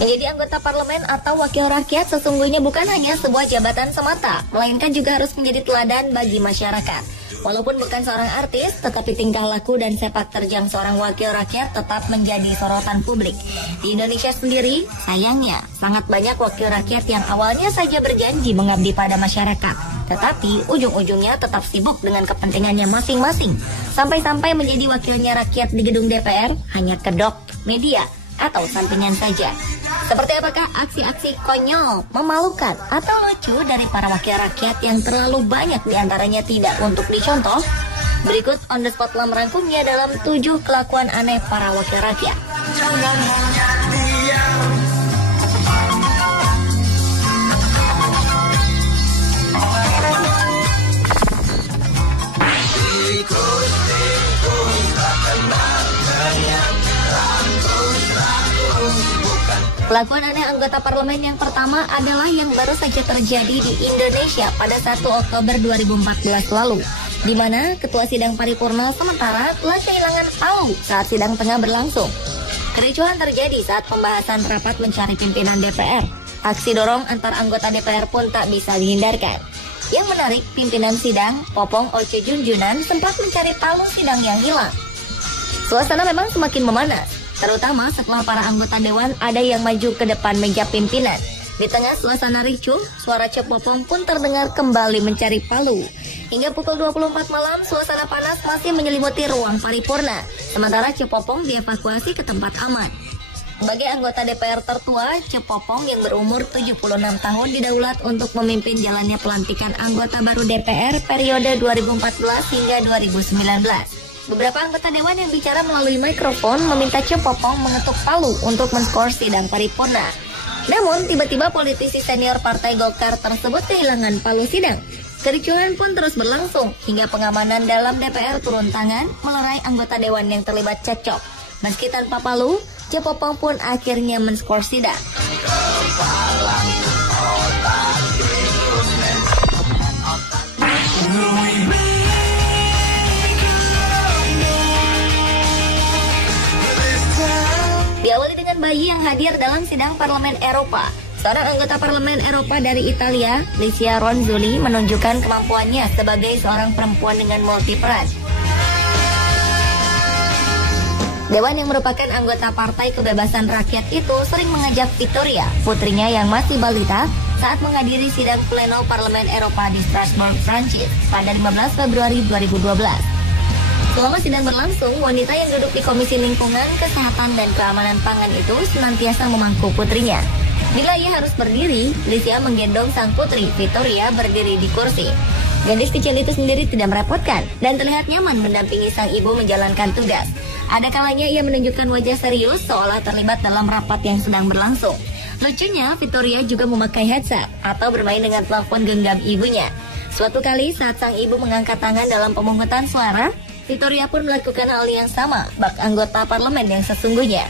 Menjadi anggota parlemen atau wakil rakyat sesungguhnya bukan hanya sebuah jabatan semata, melainkan juga harus menjadi teladan bagi masyarakat. Walaupun bukan seorang artis, tetapi tingkah laku dan sepak terjang seorang wakil rakyat tetap menjadi sorotan publik. Di Indonesia sendiri, sayangnya, sangat banyak wakil rakyat yang awalnya saja berjanji mengabdi pada masyarakat, tetapi ujung-ujungnya tetap sibuk dengan kepentingannya masing-masing, sampai-sampai menjadi wakilnya rakyat di gedung DPR hanya kedok, media, atau sampingan saja. Seperti apakah aksi-aksi konyol, memalukan, atau lucu dari para wakil rakyat yang terlalu banyak diantaranya tidak untuk dicontoh? Berikut On The Spot telah merangkumnya dalam 7 kelakuan aneh para wakil rakyat. Jangan hanya diam. Kelakuan aneh anggota parlemen yang pertama adalah yang baru saja terjadi di Indonesia pada 1 Oktober 2014 lalu, di mana ketua sidang paripurna sementara telah kehilangan palu saat sidang tengah berlangsung. Kericuhan terjadi saat pembahasan rapat mencari pimpinan DPR. Aksi dorong antar anggota DPR pun tak bisa dihindarkan. Yang menarik, pimpinan sidang, Popong Oce Junjunan, sempat mencari palu sidang yang hilang. Suasana memang semakin memanas, terutama setelah para anggota dewan ada yang maju ke depan meja pimpinan. Di tengah suasana ricuh, suara Cepopong pun terdengar kembali mencari palu. Hingga pukul 24 malam, suasana panas masih menyelimuti ruang paripurna, sementara Cepopong dievakuasi ke tempat aman. Sebagai anggota DPR tertua, Cepopong yang berumur 76 tahun didaulat untuk memimpin jalannya pelantikan anggota baru DPR periode 2014 hingga 2019. Beberapa anggota dewan yang bicara melalui mikrofon meminta Cepopong mengetuk palu untuk menskor sidang paripurna. Namun, tiba-tiba politisi senior Partai Golkar tersebut kehilangan palu sidang. Kericuhan pun terus berlangsung hingga pengamanan dalam DPR turun tangan melerai anggota dewan yang terlibat cekcok. Meski tanpa palu, Cepopong pun akhirnya menskor sidang. Diawali dengan bayi yang hadir dalam sidang Parlemen Eropa. Seorang anggota Parlemen Eropa dari Italia, Licia Ronzulli, menunjukkan kemampuannya sebagai seorang perempuan dengan multiperan. Dewan yang merupakan anggota Partai Kebebasan Rakyat itu sering mengajak Victoria, putrinya yang masih balita, saat menghadiri sidang pleno Parlemen Eropa di Strasbourg, Prancis pada 15 Februari 2012. Selama sidang berlangsung, wanita yang duduk di Komisi Lingkungan, Kesehatan, dan Keamanan Pangan itu senantiasa memangku putrinya. Bila ia harus berdiri, Licia menggendong sang putri, Victoria, berdiri di kursi. Gadis kecil itu sendiri tidak merepotkan dan terlihat nyaman mendampingi sang ibu menjalankan tugas. Ada kalanya ia menunjukkan wajah serius seolah terlibat dalam rapat yang sedang berlangsung. Lucunya, Victoria juga memakai headset atau bermain dengan telepon genggam ibunya. Suatu kali saat sang ibu mengangkat tangan dalam pemungutan suara, Victoria pun melakukan hal yang sama bak anggota parlemen yang sesungguhnya.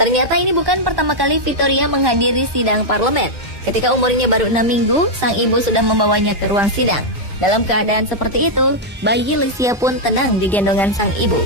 Ternyata ini bukan pertama kali Victoria menghadiri sidang parlemen. Ketika umurnya baru 6 minggu, sang ibu sudah membawanya ke ruang sidang. Dalam keadaan seperti itu, bayi Licia pun tenang di gendongan sang ibu.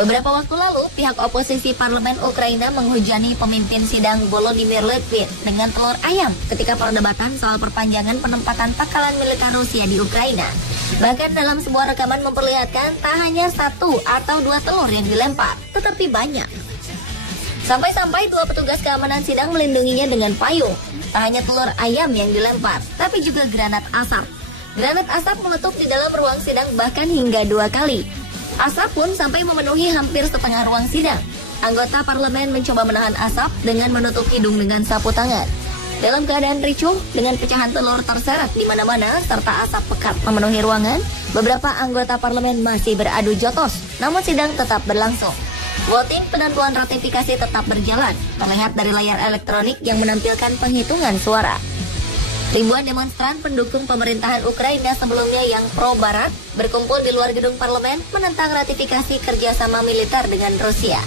Beberapa waktu lalu, pihak oposisi parlemen Ukraina menghujani pemimpin sidang Volodymyr Letvin dengan telur ayam ketika perdebatan soal perpanjangan penempatan pangkalan militer Rusia di Ukraina. Bahkan dalam sebuah rekaman memperlihatkan tak hanya 1 atau 2 telur yang dilempar, tetapi banyak. Sampai-sampai 2 petugas keamanan sidang melindunginya dengan payung. Tak hanya telur ayam yang dilempar, tapi juga granat asap. Granat asap meletup di dalam ruang sidang bahkan hingga 2 kali. Asap pun sampai memenuhi hampir setengah ruang sidang. Anggota parlemen mencoba menahan asap dengan menutup hidung dengan sapu tangan. Dalam keadaan ricuh, dengan pecahan telur terseret di mana-mana serta asap pekat memenuhi ruangan, beberapa anggota parlemen masih beradu jotos, namun sidang tetap berlangsung. Voting penentuan ratifikasi tetap berjalan, terlihat dari layar elektronik yang menampilkan penghitungan suara. Ribuan demonstran pendukung pemerintahan Ukraina sebelumnya yang pro-barat berkumpul di luar gedung parlemen menentang ratifikasi kerjasama militer dengan Rusia.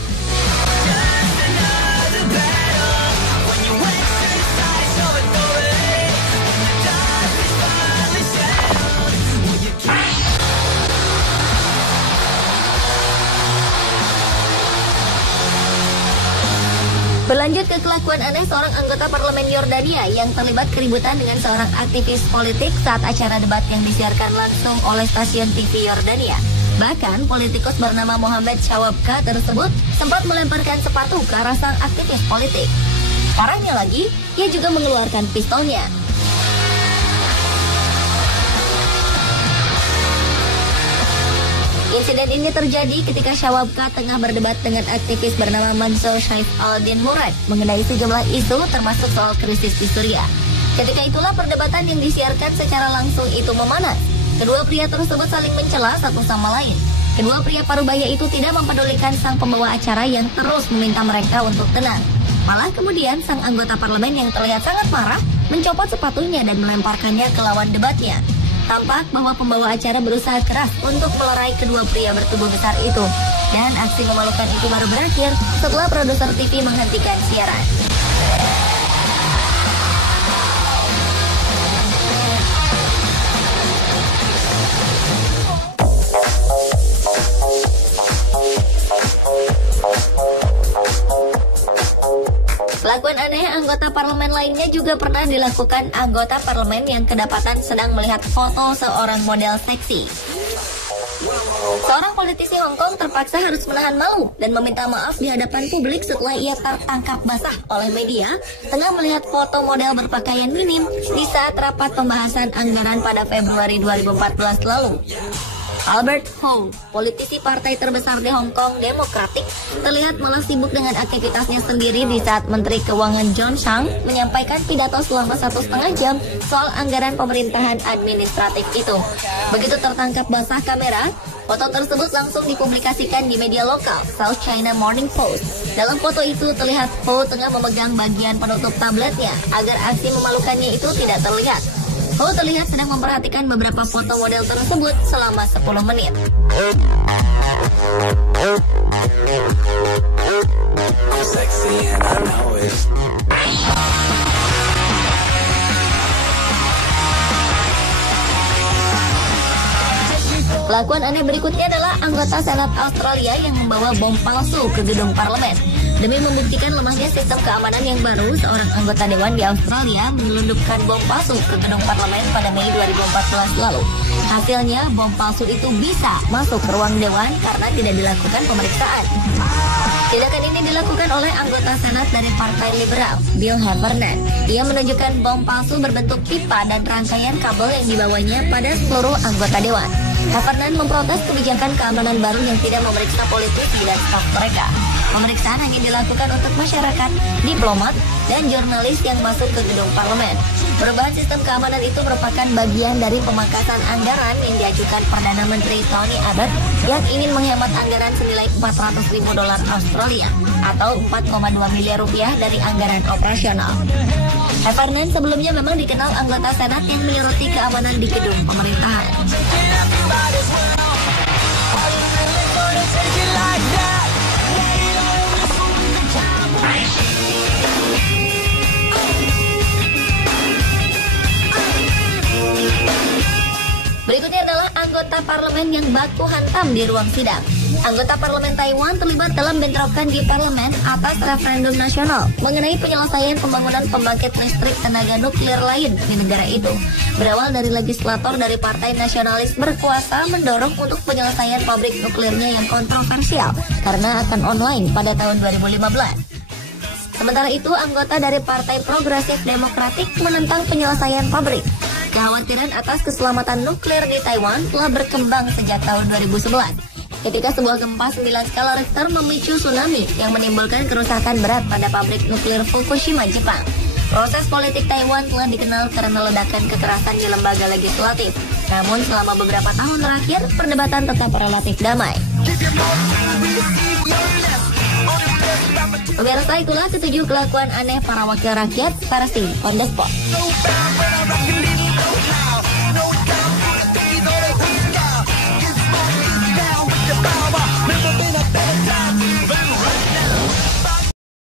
Berlanjut ke kelakuan aneh seorang anggota parlemen Yordania yang terlibat keributan dengan seorang aktivis politik saat acara debat yang disiarkan langsung oleh stasiun TV Yordania. Bahkan politikus bernama Mohammed Shawabka tersebut sempat melemparkan sepatu ke arah sang aktivis politik. Parahnya lagi, ia juga mengeluarkan pistolnya. Insiden ini terjadi ketika Shawabka tengah berdebat dengan aktivis bernama Mansur Saif al-Din Murad mengenai sejumlah isu termasuk soal krisis di Suriah. Ketika itulah perdebatan yang disiarkan secara langsung itu memanas. Kedua pria tersebut saling mencela satu sama lain. Kedua pria parubaya itu tidak mempedulikan sang pembawa acara yang terus meminta mereka untuk tenang. Malah kemudian sang anggota parlemen yang terlihat sangat marah mencopot sepatunya dan melemparkannya ke lawan debatnya. Tampak bahwa pembawa acara berusaha keras untuk melerai kedua pria bertubuh besar itu. Dan aksi memalukan itu baru berakhir setelah produser TV menghentikan siaran. Kelakuan aneh anggota parlemen lainnya juga pernah dilakukan anggota parlemen yang kedapatan sedang melihat foto seorang model seksi. Seorang politisi Hong Kong terpaksa harus menahan malu dan meminta maaf di hadapan publik setelah ia tertangkap basah oleh media tengah melihat foto model berpakaian minim di saat rapat pembahasan anggaran pada Februari 2014 lalu. Albert Ho, politisi partai terbesar di Hong Kong Demokratik, terlihat malah sibuk dengan aktivitasnya sendiri di saat Menteri Keuangan John Tsang menyampaikan pidato selama 1,5 jam soal anggaran pemerintahan administratif itu. Begitu tertangkap basah kamera, foto tersebut langsung dipublikasikan di media lokal South China Morning Post. Dalam foto itu terlihat Ho tengah memegang bagian penutup tabletnya agar aksi memalukannya itu tidak terlihat. Ho terlihat sedang memperhatikan beberapa foto model tersebut selama 10 menit. Kelakuan aneh berikutnya adalah anggota Senat Australia yang membawa bom palsu ke gedung parlemen. Demi membuktikan lemahnya sistem keamanan yang baru, seorang anggota dewan di Australia menyelundupkan bom palsu ke gedung parlemen pada Mei 2014 lalu. Hasilnya, bom palsu itu bisa masuk ke ruang dewan karena tidak dilakukan pemeriksaan. Tindakan ini dilakukan oleh anggota Senat dari Partai Liberal, Bill Heffernan. Ia menunjukkan bom palsu berbentuk pipa dan rangkaian kabel yang dibawanya pada seluruh anggota dewan. Heffernan memprotes kebijakan keamanan baru yang tidak memeriksa politisi dan staf mereka. Pemeriksaan hanya dilakukan untuk masyarakat, diplomat, dan jurnalis yang masuk ke gedung parlemen. Perubahan sistem keamanan itu merupakan bagian dari pemangkasan anggaran yang diajukan Perdana Menteri Tony Abbott yang ingin menghemat anggaran senilai 400 ribu dolar Australia atau 4,2 miliar rupiah dari anggaran operasional. Heffernan sebelumnya memang dikenal anggota Senat yang menyoroti keamanan di gedung pemerintahan. Berikutnya adalah anggota parlemen yang baku hantam di ruang sidang. Anggota parlemen Taiwan terlibat dalam bentrokan di parlemen atas referendum nasional mengenai penyelesaian pembangunan pembangkit listrik tenaga nuklir lain di negara itu. Berawal dari legislator dari Partai Nasionalis berkuasa mendorong untuk penyelesaian pabrik nuklirnya yang kontroversial karena akan online pada tahun 2015. Sementara itu, anggota dari Partai Progresif Demokratik menentang penyelesaian pabrik. Kekhawatiran atas keselamatan nuklir di Taiwan telah berkembang sejak tahun 2011. Ketika sebuah gempa 9 skala Richter memicu tsunami yang menimbulkan kerusakan berat pada pabrik nuklir Fukushima, Jepang. Proses politik Taiwan telah dikenal karena ledakan kekerasan di lembaga legislatif. Namun selama beberapa tahun terakhir, perdebatan tetap relatif damai. Pemirsa, itulah ketujuh kelakuan aneh para wakil rakyat versi On The Spot. Never been a better time.